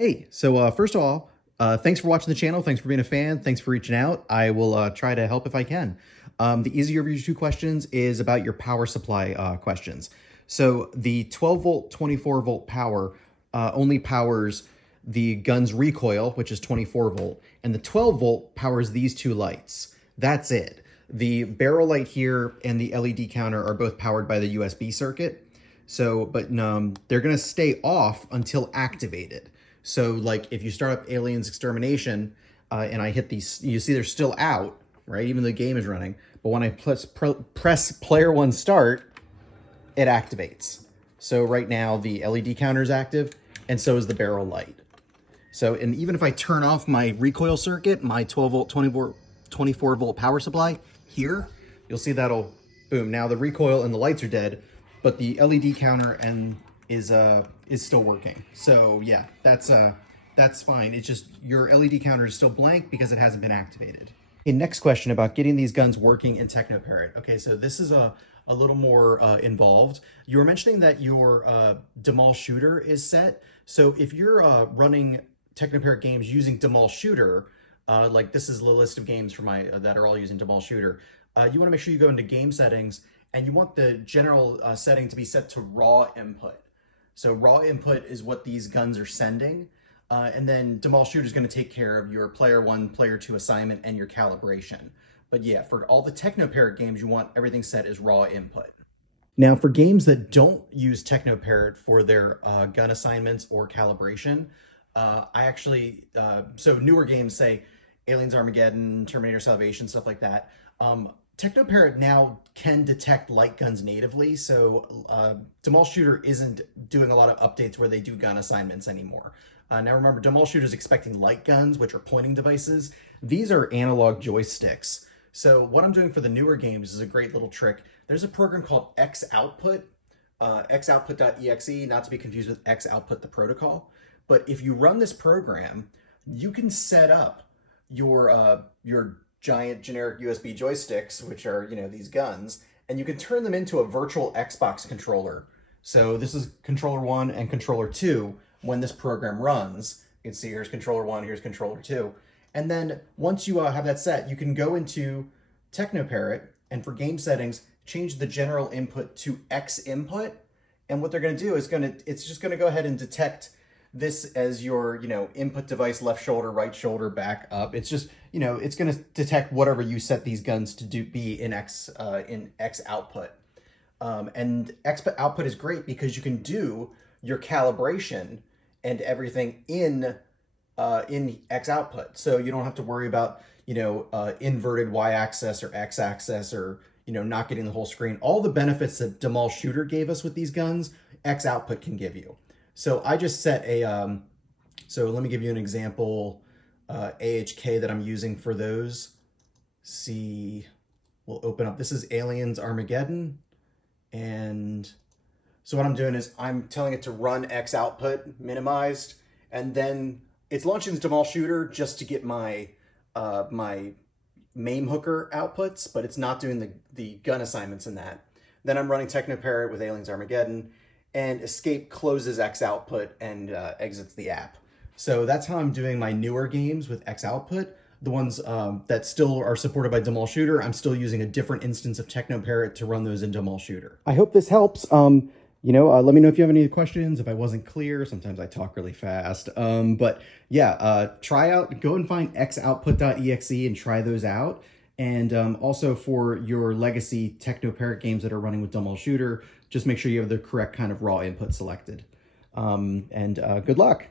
Hey, so first of all, thanks for watching the channel. Thanks for being a fan. Thanks for reaching out. I will try to help if I can. The easier of your two questions is about your power supply questions. So the 12 volt, 24 volt power only powers the gun's recoil, which is 24 volt, and the 12 volt powers these two lights. That's it. The barrel light here and the LED counter are both powered by the USB circuit. So, but they're going to stay off until activated. So like if you start up Aliens Extermination and I hit these, you see they're still out, right? Even though the game is running. But when I press player one start, it activates. So right now the LED counter is active and so is the barrel light. So, and even if I turn off my recoil circuit, my 12 volt, 24 volt power supply here, you'll see that'll, boom, now the recoil and the lights are dead, but the LED counter and is still working. So yeah, that's fine. It's just your LED counter is still blank because it hasn't been activated. Okay, next question about getting these guns working in Technoparrot. Okay, so this is a little more involved. You were mentioning that your Demol Shooter is set. So if you're running Technoparrot games using Demol Shooter, like this is the list of games for my that are all using Demol Shooter, you want to make sure you go into game settings and you want the general setting to be set to raw input. So raw input is what these guns are sending. And then Demol Shooter is going to take care of your player one, player two assignment and your calibration. But yeah, for all the Technoparrot games, you want everything set as raw input. Now for games that don't use Technoparrot for their gun assignments or calibration, I actually, so newer games, say Aliens Armageddon, Terminator Salvation, stuff like that, Technoparrot now can detect light guns natively, so Demol Shooter isn't doing a lot of updates where they do gun assignments anymore. Now remember, Demol Shooter is expecting light guns, which are pointing devices. These are analog joysticks. So what I'm doing for the newer games is a great little trick. There's a program called XOutput, xoutput.exe, not to be confused with XOutput the protocol. But if you run this program, you can set up your giant generic USB joysticks, which are, you know, these guns, and you can turn them into a virtual Xbox controller. So this is controller 1 and controller 2 when this program runs. You can see here's controller 1, here's controller 2. And then once you have that set, you can go into Technoparrot and for game settings, change the general input to X input. And what they're going to do is it's just going to go ahead and detect this as your, you know, input device, left shoulder, right shoulder, back up. It's just, you know, it's going to detect whatever you set these guns to be in X output. And X output is great because you can do your calibration and everything in X output. So you don't have to worry about, you know, inverted Y axis or X axis or, you know, not getting the whole screen. All the benefits that Demol Shooter gave us with these guns, X output can give you. So I just set a, so let me give you an example, AHK that I'm using for those. See, we'll open up, this is Aliens Armageddon. And so what I'm doing is I'm telling it to run X output minimized, and then it's launching the Demol Shooter just to get my, my MAME hooker outputs, but it's not doing the gun assignments in that. Then I'm running Technoparrot with Aliens Armageddon, and Escape closes X output and exits the app. So that's how I'm doing my newer games with X output. The ones that still are supported by Demol Shooter, I'm still using a different instance of Technoparrot to run those in Demol Shooter. I hope this helps. You know, let me know if you have any questions, if I wasn't clear. Sometimes I talk really fast. But yeah, try out, go and find xoutput.exe and try those out. And also for your legacy Technoparrot games that are running with Demol Shooter, just make sure you have the correct kind of raw input selected. Good luck.